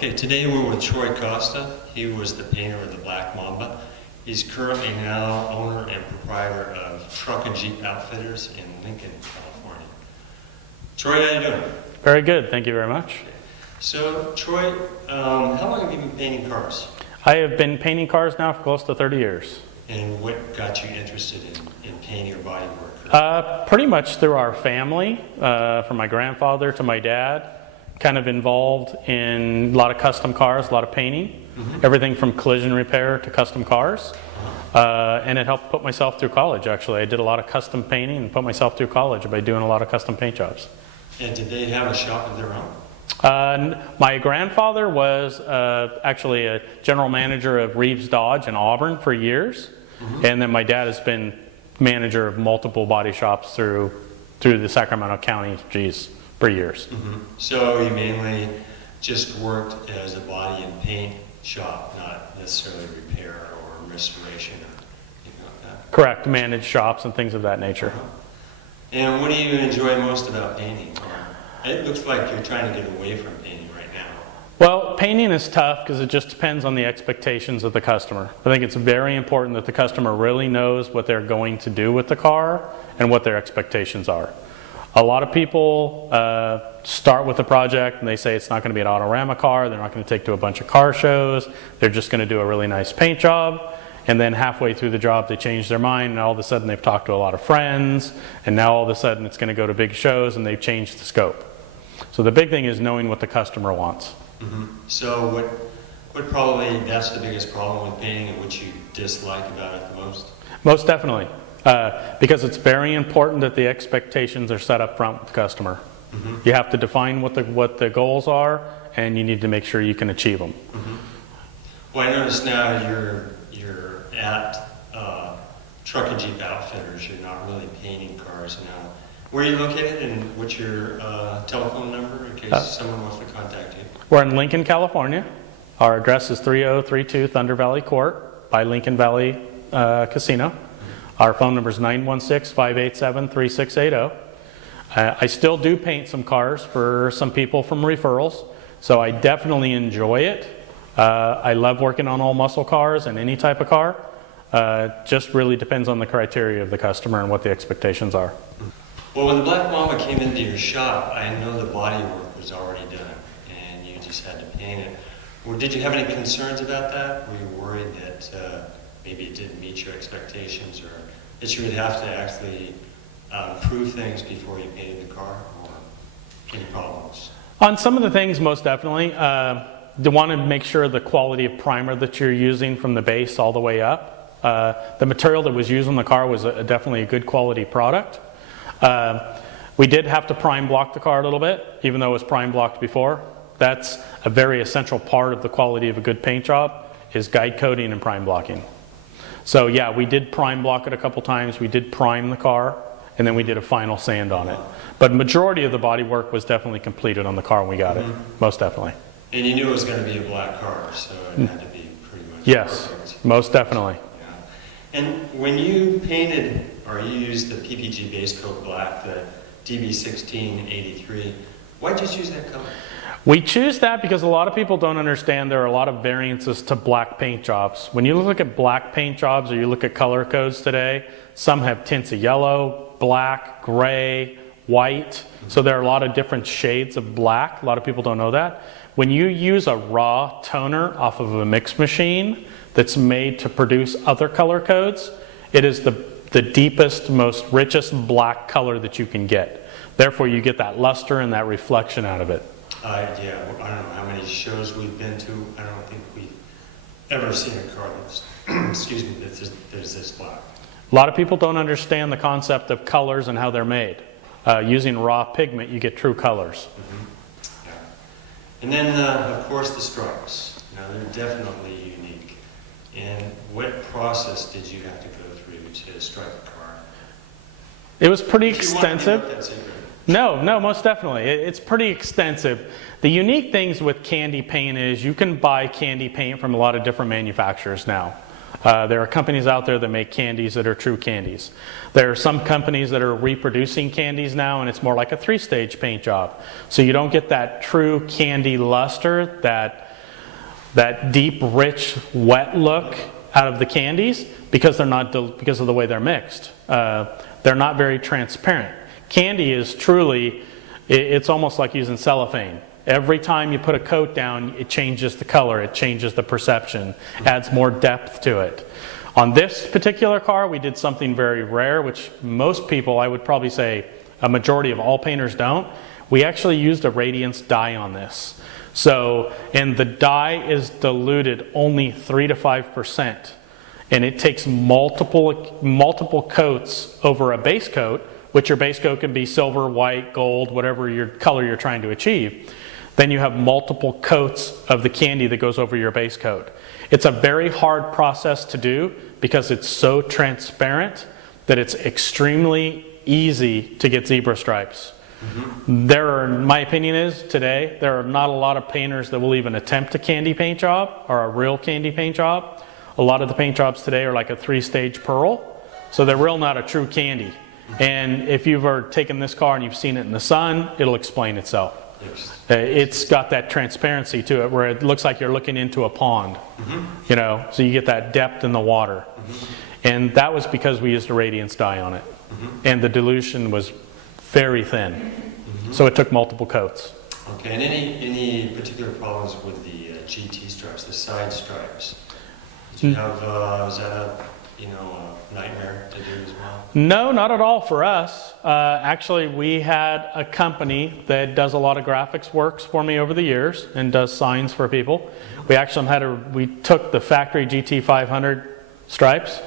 Okay, today we're with Troy Costa. He was the painter of the Black Mamba. He's currently now owner and proprietor of Truck and Jeep Outfitters in Lincoln, California. Troy, how you doing? Very good, thank you very much. So, Troy, how long have you been painting cars? I have been painting cars now for close to 30 years. And what got you interested in painting or bodywork? Pretty much through our family, from my grandfather to my dad, kind of involved in a lot of custom cars, a lot of painting, everything from collision repair to custom cars. And it helped put myself through college, actually. I did a lot of custom painting and put myself through college by doing a lot of custom paint jobs. And did they have a shop of their own? My grandfather was actually a general manager of Reeves Dodge in Auburn for years. And then my dad has been manager of multiple body shops through the Sacramento County, for years. So you mainly just worked as a body and paint shop, not necessarily repair or restoration or anything like that? Correct, managed shops and things of that nature. And what do you enjoy most about painting? It looks like you're trying to get away from painting right now. Well, painting is tough because it just depends on the expectations of the customer. I think it's very important that the customer really knows what they're going to do with the car and what their expectations are. A lot of people start with a project and they say it's not going to be an Autorama car, they're not going to take to a bunch of car shows, they're just going to do a really nice paint job, and then halfway through the job they change their mind and all of a sudden they've talked to a lot of friends, and now all of a sudden it's going to go to big shows and they've changed the scope. So the big thing is knowing what the customer wants. So what probably, that's the biggest problem with painting and what you dislike about it the most? Most definitely. Because it's very important that the expectations are set up front with the customer. You have to define what the goals are, and you need to make sure you can achieve them. Well, I notice now you're at Truck and Jeep Outfitters. You're not really painting cars now. Where are you located, and what's your telephone number in case someone wants to contact you? We're in Lincoln, California. Our address is 3032 Thunder Valley Court by Lincoln Valley Casino. Our phone number is 916-587-3680. I still do paint some cars for some people from referrals, so I definitely enjoy it. I love working on all muscle cars and any type of car. Just really depends on the criteria of the customer and what the expectations are. Well, when the Black Mamba came into your shop, I know the body work was already done, and you just had to paint it. Well, did you have any concerns about that? Were you worried that maybe it didn't meet your expectations, or that you would have to actually prove things before you painted the car, or any problems? On some of the things, most definitely. You want to make sure the quality of primer that you're using from the base all the way up. The material that was used on the car was definitely a good quality product. We did have to prime block the car a little bit, even though it was prime blocked before. That's a very essential part of the quality of a good paint job, is guide coating and prime blocking. So yeah, we did prime block it a couple times, we did prime the car, and then we did a final sand on it. But majority of the body work was definitely completed on the car when we got it, most definitely. And you knew it was going to be a black car, so it had to be pretty much perfect. Most definitely. Yeah. And when you painted, or you used the PPG base coat black, the DB1683, why did you choose that color? We choose that because a lot of people don't understand there are a lot of variances to black paint jobs. When you look at black paint jobs or you look at color codes today, some have tints of yellow, black, gray, white. So there are a lot of different shades of black. A lot of people don't know that. When you use a raw toner off of a mix machine that's made to produce other color codes, it is the deepest, most richest black color that you can get. Therefore, you get that luster and that reflection out of it. Yeah, I don't know how many shows we've been to. I don't think we've ever seen a car that's, excuse me, there's this black. A lot of people don't understand the concept of colors and how they're made. Using raw pigment, you get true colors. Yeah. And then, of course, the stripes. Now, they're definitely unique. And what process did you have to go through to stripe a car? It was pretty extensive. No, most definitely. It's pretty extensive. The unique things with candy paint is you can buy candy paint from a lot of different manufacturers now. There are companies out there that make candies that are true candies. There are some companies that are reproducing candies now, and it's more like a three-stage paint job. So you don't get that true candy luster that that deep, rich, wet look out of the candies because because of the way they're mixed. They're not very transparent. Candy is truly, it's almost like using cellophane. Every time you put a coat down, it changes the color, it changes the perception, adds more depth to it. On this particular car, we did something very rare, which most people, I would probably say a majority of all painters don't. We actually used a radiance dye on this. So, and the dye is diluted only 3 to 5%. And it takes multiple coats over a base coat, which your base coat can be silver, white, gold, whatever your color you're trying to achieve. Then you have multiple coats of the candy that goes over your base coat. It's a very hard process to do because it's so transparent that it's extremely easy to get zebra stripes. My opinion is today, there are not a lot of painters that will even attempt a candy paint job or a real candy paint job. A lot of the paint jobs today are like a 3-stage pearl, so they're real not a true candy. And if you've ever taken this car and you've seen it in the sun, it'll explain itself. Yes. It's got that transparency to it where it looks like you're looking into a pond, you know, so you get that depth in the water. And that was because we used a radiance dye on it. And the dilution was very thin. So it took multiple coats. Okay, and any particular problems with the GT stripes, the side stripes? Did you have, was that a nightmare to do as well? No, not at all for us. Actually, we had a company that does a lot of graphics works for me over the years and does signs for people. We actually we took the factory GT 500 stripes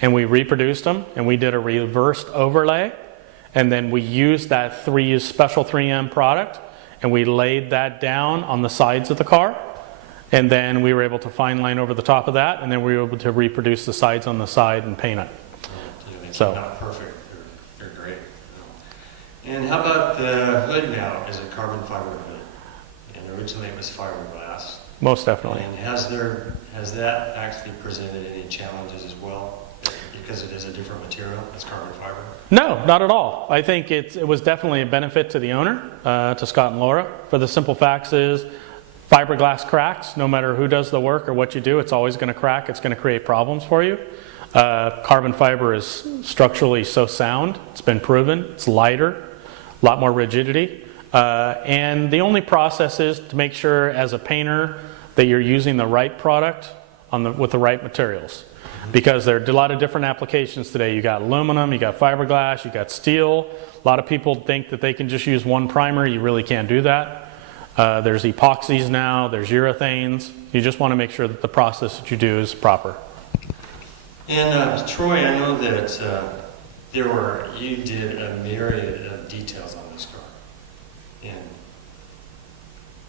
and we reproduced them and we did a reversed overlay, and then we used that special 3M product and we laid that down on the sides of the car. And then we were able to fine line over the top of that, and then we were able to reproduce the sides on the side and paint it. So not perfect. They're great. And how about the hood now? Is it carbon fiber hood? And originally it was fiberglass. Most definitely. And has that actually presented any challenges as well? Because it is a different material, it's carbon fiber? No, not at all. I think it was definitely a benefit to the owner, to Scott and Laura. For the simple facts is, fiberglass cracks, no matter who does the work or what you do, it's always going to crack. It's going to create problems for you. Carbon fiber is structurally so sound. It's been proven. It's lighter, a lot more rigidity. And the only process is to make sure as a painter that you're using the right product with the right materials. Because there are a lot of different applications today. You got aluminum, you got fiberglass, you got steel. A lot of people think that they can just use one primer. You really can't do that. There's epoxies now, there's urethanes. You just want to make sure that the process that you do is proper. And Troy, I know that you did a myriad of details on this car. And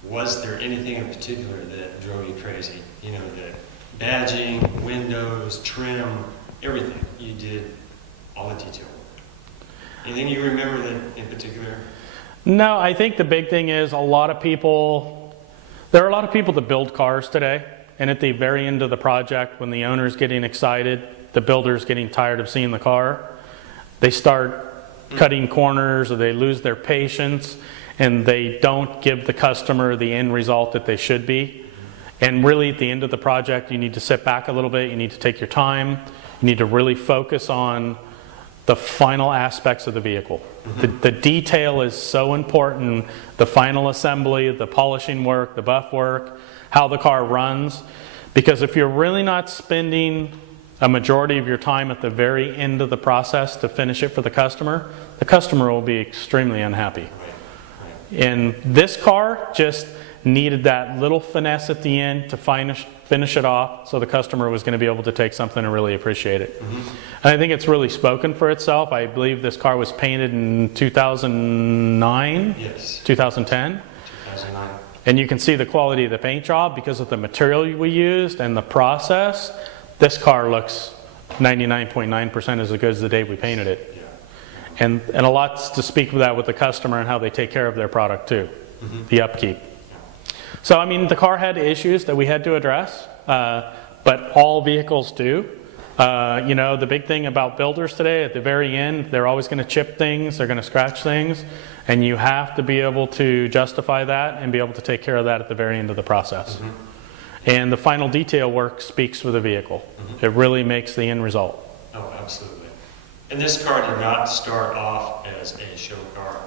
was there anything in particular that drove you crazy? You know, the badging, windows, trim, everything. You did all the detail work. Anything you remember that in particular? No, I think the big thing is there are a lot of people that build cars today, and at the very end of the project, when the owner's getting excited, the builder's getting tired of seeing the car, they start cutting corners or they lose their patience and they don't give the customer the end result that they should be. And really at the end of the project, you need to sit back a little bit, you need to take your time, you need to really focus on the final aspects of the vehicle. The detail is so important, the final assembly, the polishing work, the buff work, how the car runs, because if you're really not spending a majority of your time at the very end of the process to finish it for the customer will be extremely unhappy. And this car just needed that little finesse at the end to finish it off so the customer was going to be able to take something and really appreciate it. And I think it's really spoken for itself. I believe this car was painted in 2009? Yes. 2010? 2009. And you can see the quality of the paint job because of the material we used and the process. This car looks 99.9% as good as the day we painted it. Yeah. And a lot to speak of that with the customer and how they take care of their product too, the upkeep. So, I mean, the car had issues that we had to address, but all vehicles do. You know, the big thing about builders today, at the very end, they're always going to chip things, they're going to scratch things, and you have to be able to justify that and be able to take care of that at the very end of the process. And the final detail work speaks for the vehicle. It really makes the end result. Oh, absolutely. And this car did not start off as a show car,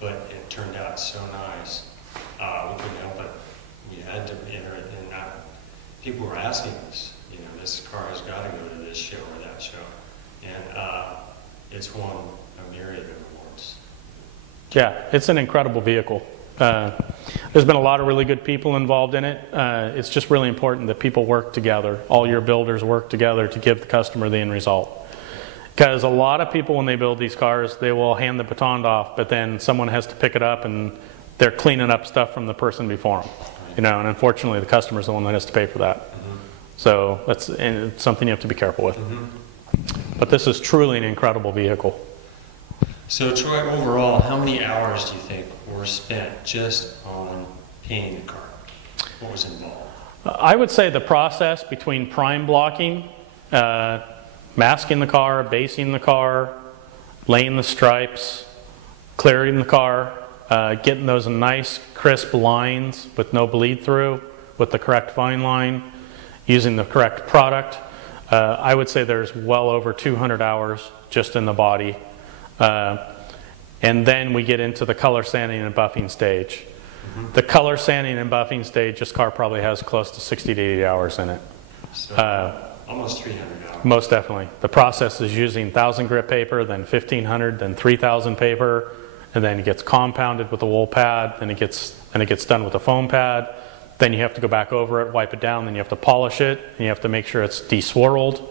but it turned out so nice. We couldn't help it. We had to enter it, and people were asking us, this car has got to go to this show or that show. And it's won a myriad of awards. Yeah, it's an incredible vehicle. There's been a lot of really good people involved in it. It's just really important that people work together. All your builders work together to give the customer the end result. Because a lot of people, when they build these cars, they will hand the baton off, but then someone has to pick it up and they're cleaning up stuff from the person before them. And unfortunately the customer's the one that has to pay for that. So and it's something you have to be careful with. But this is truly an incredible vehicle. So Troy, overall, how many hours do you think were spent just on painting the car? What was involved? I would say the process between prime blocking, masking the car, basing the car, laying the stripes, clearing the car, getting those nice crisp lines with no bleed through, with the correct fine line, using the correct product. I would say there's well over 200 hours just in the body. And then we get into the color sanding and buffing stage. The color sanding and buffing stage, this car probably has close to 60 to 80 hours in it. So almost 300 hours. Most definitely. The process is using 1,000 grit paper, then 1,500, then 3,000 paper, and then it gets compounded with a wool pad, then it gets done with a foam pad. Then you have to go back over it, wipe it down, then you have to polish it, and you have to make sure it's deswirled.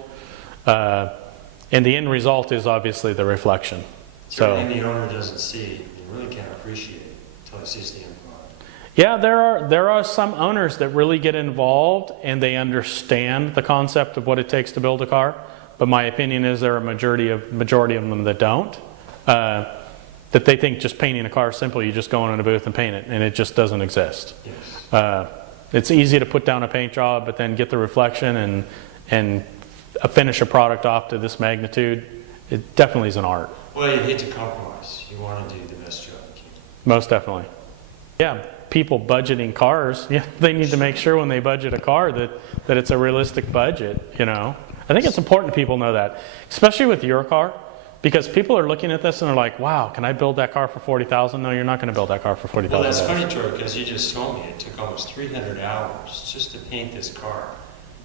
And the end result is obviously the reflection. So everything the owner doesn't see, you really can't appreciate it until he sees the end product. Yeah, there are some owners that really get involved and they understand the concept of what it takes to build a car. But my opinion is there are a majority of them that don't. That they think just painting a car is simple. You just go in a booth and paint it, and it just doesn't exist. Yes. It's easy to put down a paint job, but then get the reflection and finish a product off to this magnitude. It definitely is an art. Well, you hate to compromise. You want to do the best job you can. Most definitely. Yeah, people budgeting cars, they need to make sure when they budget a car that it's a realistic budget, I think it's important people know that, especially with your car, because people are looking at this and they're like, wow, can I build that car for $40,000? No, you're not going to build that car for $40,000. Well, that's funny, Troy, because you just told me it took almost 300 hours just to paint this car.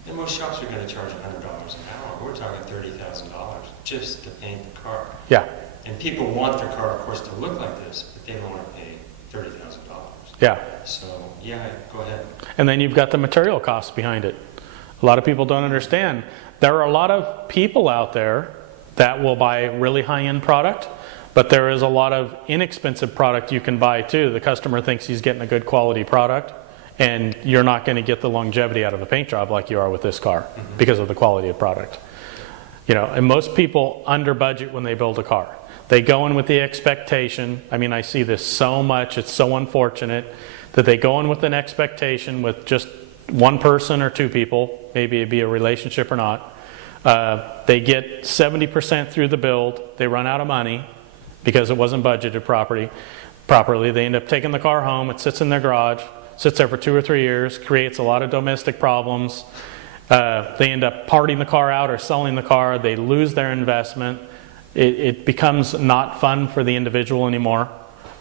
And most shops are going to charge $100 an hour. We're talking $30,000 just to paint the car. Yeah. And people want their car, of course, to look like this, but they don't want to pay $30,000. Yeah. So, yeah, go ahead. And then you've got the material costs behind it. A lot of people don't understand. There are a lot of people out there that will buy really high-end product, but there is a lot of inexpensive product you can buy too. The customer thinks he's getting a good quality product, and you're not going to get the longevity out of a paint job like you are with this car because of the quality of product. And most people under budget when they build a car. They go in with the expectation. I mean, I see this so much. It's so unfortunate that they go in with an expectation with just one person or two people, maybe it'd be a relationship or not. They get 70% through the build. They run out of money because it wasn't budgeted properly. They end up taking the car home. It sits in their garage, sits there for 2 or 3 years, creates a lot of domestic problems. They end up parting the car out or selling the car. They lose their investment. It becomes not fun for the individual anymore.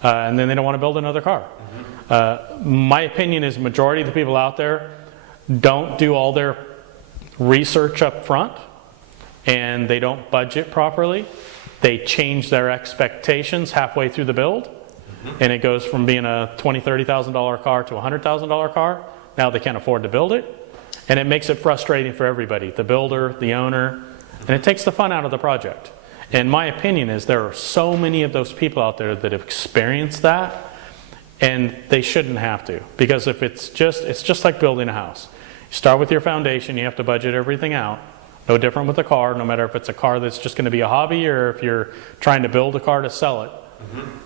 And then they don't want to build another car. My opinion is majority of the people out there don't do all their research up front, and they don't budget properly. They change their expectations halfway through the build, and it goes from being a $20,000, $30,000 car to a $100,000 car. Now they can't afford to build it, and it makes it frustrating for everybody, the builder, the owner, and it takes the fun out of the project. And my opinion is there are so many of those people out there that have experienced that, and they shouldn't have to, because if it's just like building a house. You start with your foundation, you have to budget everything out. No different with a car, no matter if it's a car that's just going to be a hobby or if you're trying to build a car to sell it.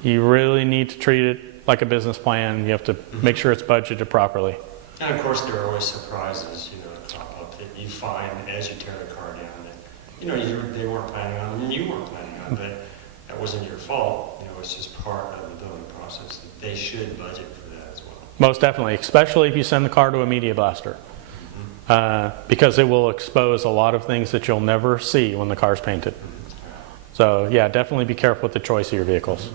You really need to treat it like a business plan. You have to make sure it's budgeted properly. And of course, there are always surprises, that crop up that you find as you tear the car down that, they weren't planning on and you weren't planning on, but that wasn't your fault. It's just part of the building process. They should budget for that as well. Most definitely, especially if you send the car to a media blaster. because it will expose a lot of things that you'll never see when the car's painted. So yeah, definitely be careful with the choice of your vehicles.